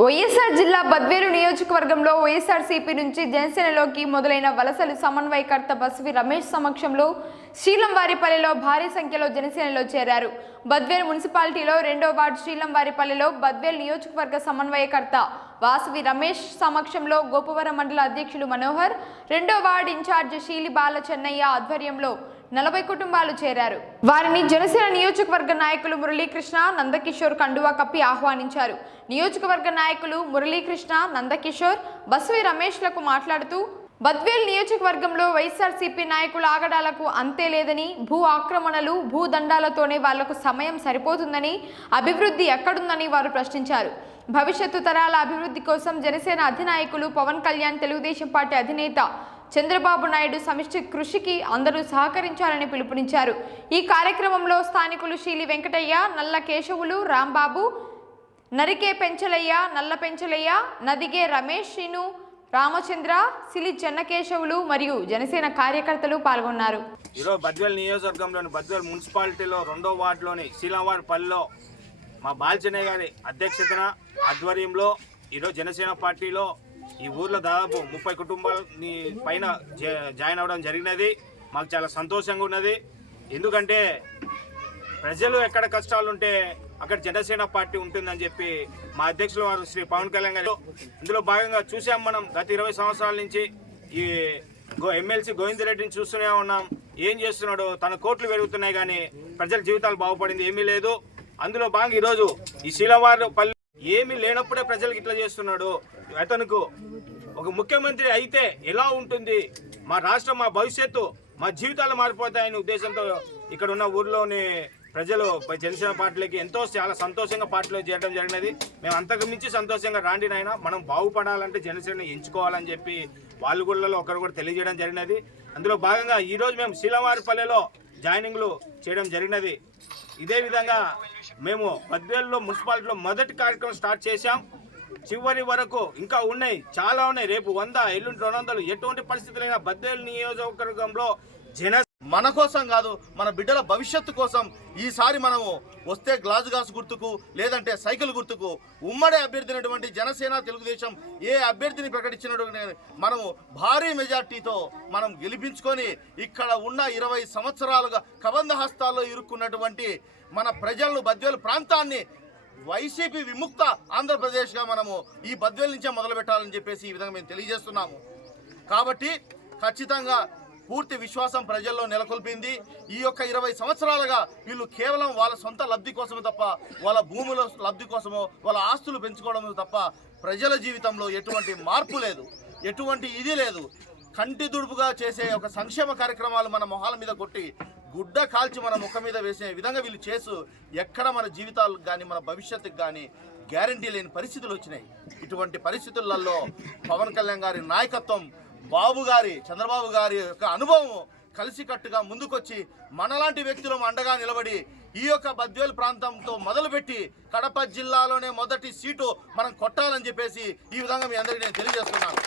వైఎస్ఆర్ జిల్లా బద్వేరు నియోజకవర్గంలో వైఎస్ఆర్సీపీ నుంచి జనసేనలోకి మొదలైన వలసలు సమన్వయకర్త బసవి రమేష్ సమక్షంలో శ్రీలంవారిపల్లెలో భారీ సంఖ్యలో జనసేనలో చేరారు. బద్వేలు మున్సిపాలిటీలో రెండో వార్డు శ్రీలంవారిపల్లెలో బద్వేలు నియోజకవర్గ సమన్వయకర్త వాసవి రమేష్ సమక్షంలో గోపవరం మండల అధ్యక్షులు మనోహర్ రెండో వార్డు ఇన్ఛార్జ్ శీలి బాల చెన్నయ్య ఆధ్వర్యంలో నలభై కుటుంబాలు చేరారు. వారిని జనసేన నియోజకవర్గ నాయకులు మురళీకృష్ణ నందకిషోర్ కండువా కప్పి ఆహ్వానించారు. నియోజకవర్గ నాయకులు మురళీకృష్ణ నందకిషోర్ బస్వి రమేష్లకు మాట్లాడుతూ బద్వేల్ నియోజకవర్గంలో వైఎస్ఆర్సీపీ నాయకుల ఆగడాలకు అంతే లేదని భూ ఆక్రమణలు భూదండాలతోనే వాళ్ళకు సమయం సరిపోతుందని అభివృద్ధి ఎక్కడుందని వారు ప్రశ్నించారు. భవిష్యత్తు తరాల అభివృద్ధి కోసం జనసేన అధినాయకులు పవన్ కళ్యాణ్ తెలుగుదేశం పార్టీ అధినేత చంద్రబాబు నాయుడు సమిష్టి కృషికి అందరూ సహకరించాలని పిలుపునిచ్చారు. ఈ కార్యక్రమంలో స్థానికులు శీలి వెంకటయ్య నల్ల కేశవులు రాంబాబు నరికే పెంచలయ్య నల్ల పెంచలయ్య నదిగే రమేష్ శీను రామచంద్ర సిలి చెన్నకేశవులు మరియు జనసేన కార్యకర్తలు పాల్గొన్నారు. ఈరోజు బద్వేల్ నియోజకవర్గంలోని బద్వేల్ మున్సిపాలిటీలో రెండో వార్డులోని శీలావాడ్ పల్లిలో మా బాల్చనయ్య గారి అధ్యక్షతన ఆధ్వర్యంలో ఈరోజు జనసేన పార్టీలో ఈ ఊర్లో దాదాపు ముప్పై కుటుంబాలని పైన జాయిన్ అవ్వడం జరిగినది. మాకు చాలా సంతోషంగా ఉన్నది. ఎందుకంటే ప్రజలు ఎక్కడ కష్టాలు ఉంటే అక్కడ జనసేన పార్టీ ఉంటుందని చెప్పి మా అధ్యక్షులు వారు శ్రీ పవన్ కళ్యాణ్ గారు ఇందులో భాగంగా చూసాం మనం గత ఇరవై సంవత్సరాల నుంచి ఈ గో ఎమ్మెల్సీ గోవిందరెడ్డిని చూస్తూనే ఉన్నాం. ఏం చేస్తున్నాడు తన కోట్లు పెరుగుతున్నాయి కానీ ప్రజల జీవితాలు బాగుపడింది ఏమీ లేదు. అందులో భాగంగా ఈరోజు ఈ శీలవారు పల్లె ఏమీ లేనప్పుడే ప్రజలకు ఇట్లా చేస్తున్నాడు. అతనుకు ఒక ముఖ్యమంత్రి అయితే ఎలా ఉంటుంది? మా రాష్ట్రం మా భవిష్యత్తు మా జీవితాలు మారిపోతాయనే ఉద్దేశంతో ఇక్కడ ఉన్న ఊర్లోని ప్రజలు జనసేన పార్టీలకి ఎంతో చాలా సంతోషంగా పార్టీలో చేయడం జరిగినది. మేము అంతకు మించి సంతోషంగా రాండి నాయన మనం బాగుపడాలంటే జనసేన ఎంచుకోవాలని చెప్పి వాళ్ళు కూడా ఒకరు కూడా తెలియజేయడం జరిగినది. అందులో భాగంగా ఈరోజు మేము శీలవారిపల్లెలో జాయినింగ్లు చేయడం జరిగినది. ఇదే విధంగా మేము పద్వేల్లో మున్సిపాలిటీలో మొదటి కార్యక్రమం స్టార్ట్ చేశాం. చివరి వరకు ఇంకా ఉన్నాయి చాలా ఉన్నాయి. రేపు వంద ఎల్లుండి రెండు వందలు. ఎటువంటి పరిస్థితులైనా బద్వేలు నియోజకవర్గంలో జన మన కోసం కాదు మన బిడ్డల భవిష్యత్తు కోసం ఈసారి మనము వస్తే గ్లాస్ గుర్తుకు లేదంటే సైకిల్ గుర్తుకు ఉమ్మడి అభ్యర్థి అయినటువంటి జనసేన తెలుగుదేశం ఏ అభ్యర్థిని ప్రకటించినటువంటి మనము భారీ మెజార్టీతో మనం గెలిపించుకొని ఇక్కడ ఉన్న ఇరవై సంవత్సరాలుగా కబంధ హస్తాల్లో ఇరుక్కున్నటువంటి మన ప్రజలను బద్వేలు ప్రాంతాన్ని వైసీపీ విముక్త ఆంధ్రప్రదేశ్గా మనము ఈ బద్వేల్ నుంచే మొదలు పెట్టాలని చెప్పేసి ఈ విధంగా మేము తెలియజేస్తున్నాము. కాబట్టి ఖచ్చితంగా పూర్తి విశ్వాసం ప్రజల్లో నెలకొల్పింది. ఈ యొక్క ఇరవై సంవత్సరాలుగా వీళ్ళు కేవలం వాళ్ళ సొంత లబ్ధి కోసమే తప్ప వాళ్ళ భూముల లబ్ధి కోసమో వాళ్ళ ఆస్తులు పెంచుకోవడం తప్ప ప్రజల జీవితంలో ఎటువంటి మార్పు లేదు. ఎటువంటి ఇది లేదు. కంటి దుడుపుగా చేసే ఒక సంక్షేమ కార్యక్రమాలు మన మొహాల మీద కొట్టి గుడ్డ కాల్చి మన ముఖం మీద వేసే విధంగా వీళ్ళు చేసు ఎక్కడ మన జీవితాలు కానీ మన భవిష్యత్తుకు కానీ గ్యారంటీ లేని పరిస్థితులు వచ్చినాయి. ఇటువంటి పరిస్థితులలో పవన్ కళ్యాణ్ గారి నాయకత్వం బాబు గారి చంద్రబాబు గారి యొక్క అనుభవం కలిసికట్టుగా ముందుకొచ్చి మనలాంటి వ్యక్తులు అండగా నిలబడి ఈ యొక్క బద్వేలు ప్రాంతంతో మొదలుపెట్టి కడప జిల్లాలోనే మొదటి సీటు మనం కొట్టాలని చెప్పేసి ఈ విధంగా మీ అందరికీ నేను తెలియజేస్తున్నాను.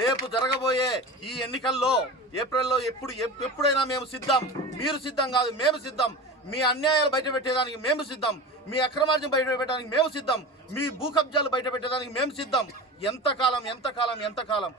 రేపు జరగబోయే ఈ ఎన్నికల్లో ఏప్రిల్లో ఎప్పుడు ఎప్పుడైనా మేము సిద్ధం. మీరు సిద్ధం కాదు మేము సిద్ధం. మీ అన్యాయాలు బయట పెట్టేదానికి మేము సిద్ధం. మీ అక్రమార్జం బయట పెట్టడానికి మేము సిద్ధం. మీ భూ కబ్జాలు బయట పెట్టేదానికి మేము సిద్ధం. ఎంతకాలం ఎంతకాలం ఎంతకాలం